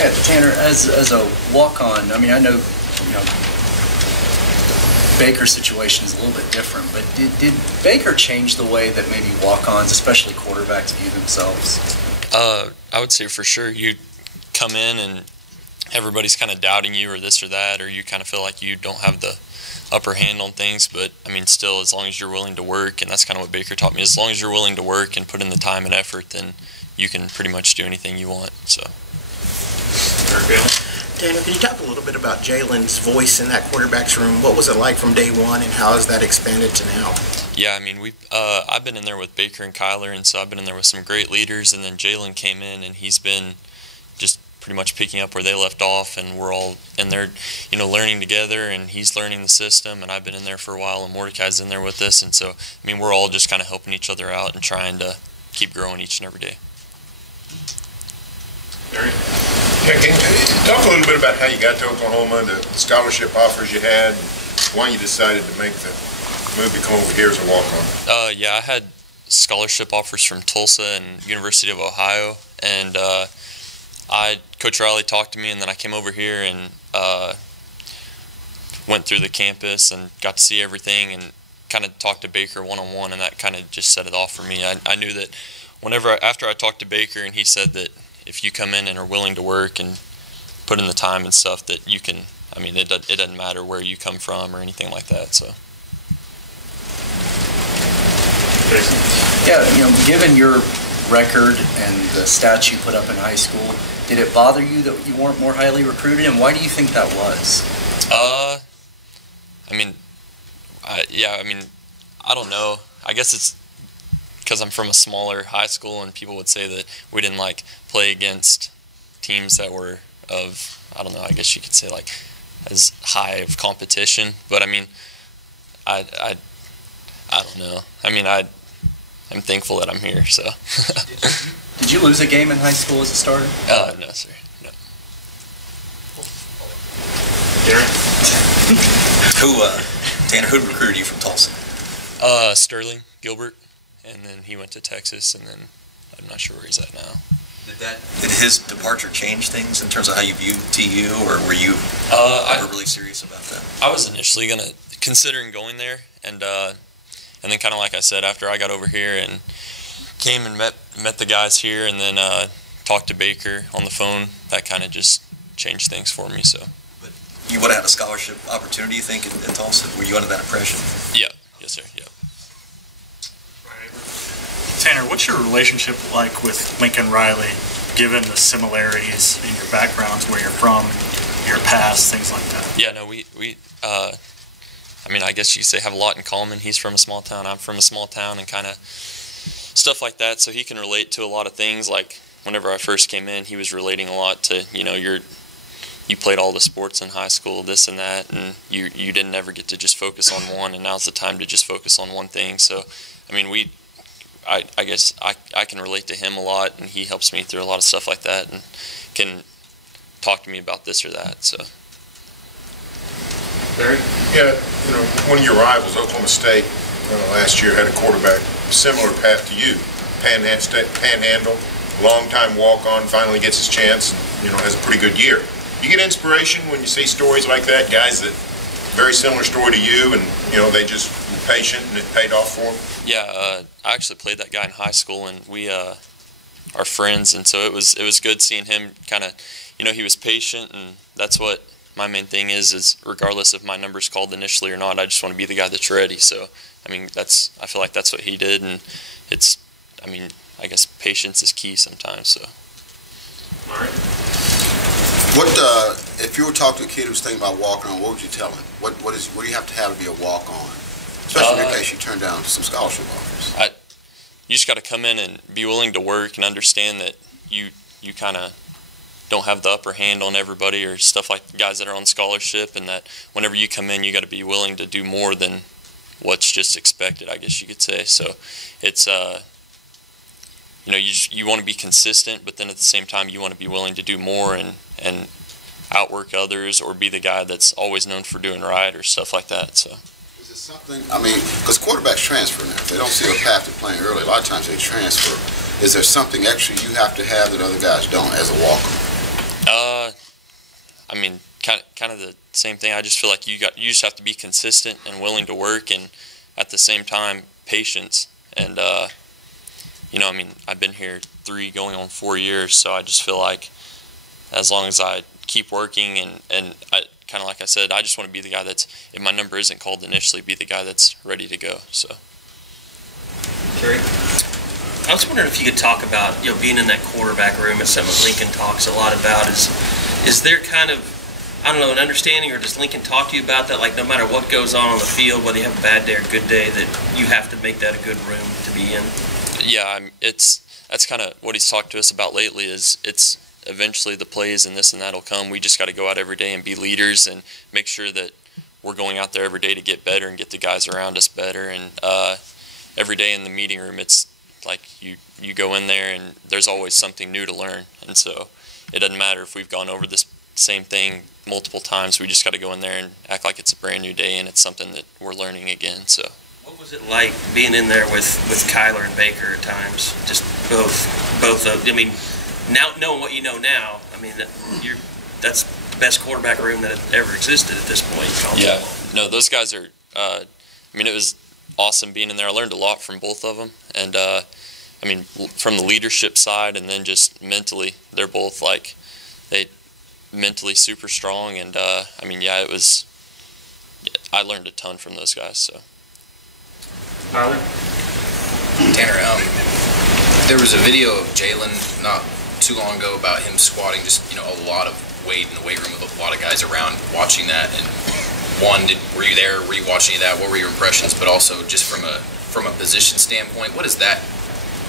Yeah, Tanner, as a walk-on, I mean, I know, Baker's situation is a little bit different, but did Baker change the way that maybe walk-ons, especially quarterbacks, view themselves? I would say for sure. You come in and everybody's kind of doubting you or this or that, or you kind of feel like you don't have the upper hand on things, but I mean, still, as long as you're willing to work, and that's kind of what Baker taught me, as long as you're willing to work and put in the time and effort, then you can pretty much do anything you want. So. Tanner, can you talk a little bit about Jalen's voice in that quarterback's room? What was it like from day one, and how has that expanded to now? Yeah, I mean, I've been in there with Baker and Kyler, and so I've been in there with some great leaders, and then Jalen came in, and he's been just pretty much picking up where they left off, and we're all in there, learning together, and he's learning the system, and I've been in there for a while, and Mordecai's in there with us, and so, I mean, we're all just kind of helping each other out and trying to keep growing each and every day. Larry? Yeah, can you talk a little bit about how you got to Oklahoma, the scholarship offers you had, why you decided to make the move to come over here as a walk-on? Yeah, I had scholarship offers from Tulsa and University of Ohio, and Coach Riley talked to me, and then I came over here and went through the campus and got to see everything and kind of talked to Baker one-on-one, and that kind of just set it off for me. I knew that after I talked to Baker and he said that if you come in and are willing to work and put in the time and stuff, that you can, I mean, it doesn't matter where you come from or anything like that, so. Yeah, given your record and the stats you put up in high school, did it bother you that you weren't more highly recruited, and why do you think that was? I don't know. I guess it's because I'm from a smaller high school, and people would say that we didn't play against teams that were of, I don't know, I guess you could say as high of competition. But I mean, I don't know. I mean, I'm thankful that I'm here. So. Did you lose a game in high school as a starter? No, sir. No. Tanner, who recruited you from Tulsa? Sterling Gilbert, and then he went to Texas, and then I'm not sure where he's at now. Did his departure change things in terms of how you viewed TU, or were you ever really serious about that? I was initially considering going there, and then kind of like I said, after I got over here and came and met the guys here, and then talked to Baker on the phone, that kind of just changed things for me. So. But you would have had a scholarship opportunity, you think, in Tulsa? Were you under that impression? Yeah. Yes, sir. Yeah. Tanner, what's your relationship like with Lincoln Riley, given the similarities in your backgrounds, where you're from, your past, things like that? Yeah, no, I guess you could say have a lot in common. He's from a small town, I'm from a small town, and kind of stuff like that, so he can relate to a lot of things. Like whenever I first came in, he was relating a lot to, you played all the sports in high school, this and that, and you didn't ever get to just focus on one, and now's the time to just focus on one thing. So, I mean, I guess I can relate to him a lot, and he helps me through a lot of stuff like that and can talk to me about this or that. So. Larry? Yeah, one of your rivals, Oklahoma State, last year had a quarterback similar path to you. Panhandle, long-time walk-on, finally gets his chance, has a pretty good year. You get inspiration when you see stories like that, guys that very similar story to you, and they just were patient and it paid off for them? Yeah, I actually played that guy in high school, and we are friends, and so it was good seeing him kind of, he was patient, and that's what my main thing is regardless if my number's called initially or not, I just want to be the guy that's ready. So, I mean, I feel like that's what he did, and I guess patience is key sometimes. So. All right. If you were talking to a kid who's thinking about walking on, what would you tell him? What do you have to have to be a walk-on? Especially in your case, you turned down some scholarship offers. You just got to come in and be willing to work and understand that you kind of don't have the upper hand on everybody or stuff like the guys that are on scholarship, and that whenever you come in, you got to be willing to do more than what's just expected, I guess you could say. So it's you want to be consistent, but then at the same time you want to be willing to do more and outwork others, or be the guy that's always known for doing right or stuff like that. So. Is it something, because quarterbacks transfer now. If they don't see a path to playing early, a lot of times they transfer. Is there something extra you have to have that other guys don't as a walk-on? I mean, kind of the same thing. I just feel like you just have to be consistent and willing to work, and at the same time, patience. And I mean, I've been here 3 going on 4 years, so I just feel like as long as I keep working and I kind of like I said, I just want to be the guy that's, if my number isn't called initially, be the guy that's ready to go. So. Terry? I was wondering if you could talk about, being in that quarterback room. It's something Lincoln talks a lot about. Is there kind of, I don't know, an understanding, or does Lincoln talk to you about that? Like, no matter what goes on the field, whether you have a bad day or a good day, that you have to make that a good room to be in? Yeah, that's kind of what he's talked to us about lately. Is it's eventually the plays and this and that will come. We just got to go out every day and be leaders and make sure that we're going out there every day to get better and get the guys around us better. And every day in the meeting room, it's like you go in there and there's always something new to learn. And so it doesn't matter if we've gone over this same thing multiple times. We just got to go in there and act like it's a brand new day and it's something that we're learning again. So. What was it like being in there with Kyler and Baker at times? Just both of, I mean, now knowing what you know now, I mean, that's the best quarterback room that ever existed at this point. Yeah, no, those guys are, I mean, it was awesome being in there. I learned a lot from both of them. And, I mean, from the leadership side and then just mentally, they're both like, mentally super strong. And, I mean, yeah, I learned a ton from those guys, so. Tyler? Tanner, there was a video of Jalen not too long ago about him squatting just a lot of weight in the weight room with a lot of guys around watching that. And one, were you there? Were you watching that? What were your impressions? But also just from a position standpoint, what does that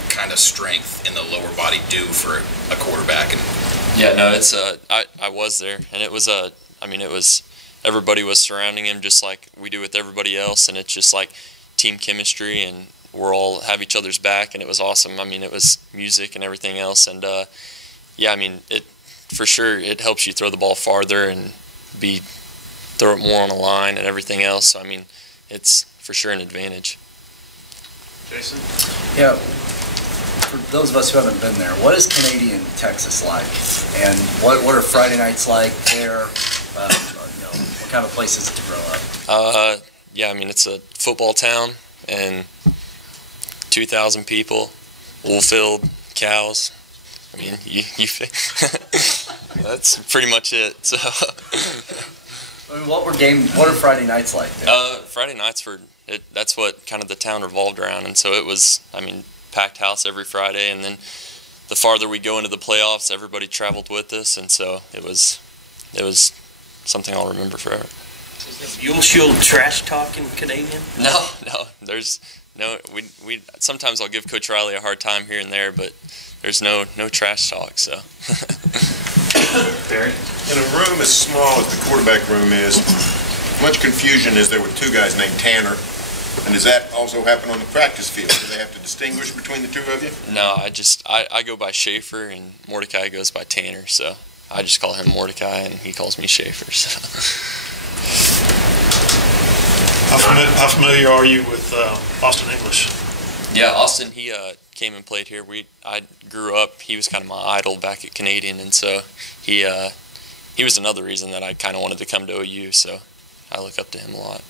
kind of strength in the lower body do for a quarterback? And yeah, no, it's I was there, and it was I mean, it was, everybody was surrounding him just like we do with everybody else, and it's just like team chemistry, and we're all have each other's back, and it was awesome. I mean, it was music and everything else, and yeah, I mean, it for sure it helps you throw the ball farther and throw it more on the line and everything else. So I mean, it's for sure an advantage. Jason? Yeah. For those of us who haven't been there, what is Canadian Texas like, and what are Friday nights like there? What kind of place is it to grow up? Yeah, I mean, it's a football town and 2,000 people, wool-filled cows. I mean, that's pretty much it. So. I mean, what are Friday nights like there? Friday nights that's what kind of the town revolved around, and so it was, I mean, packed house every Friday, and then the farther we go into the playoffs, everybody traveled with us, and so it was something I'll remember forever. Is there mule shield trash talk in Canadian? No, there's no. We sometimes I'll give Coach Riley a hard time here and there, but there's no trash talk. So. Barry? In a room as small as the quarterback room is, much confusion is there with 2 guys named Tanner. And does that also happen on the practice field? Do they have to distinguish between the 2 of you? No, I go by Schafer, and Mordecai goes by Tanner, so I just call him Mordecai, and he calls me Schafer. So. How familiar are you with Austin English? Yeah, Austin, he came and played here. I grew up, he was kind of my idol back at Canadian, and so he was another reason that I kind of wanted to come to OU, so I look up to him a lot.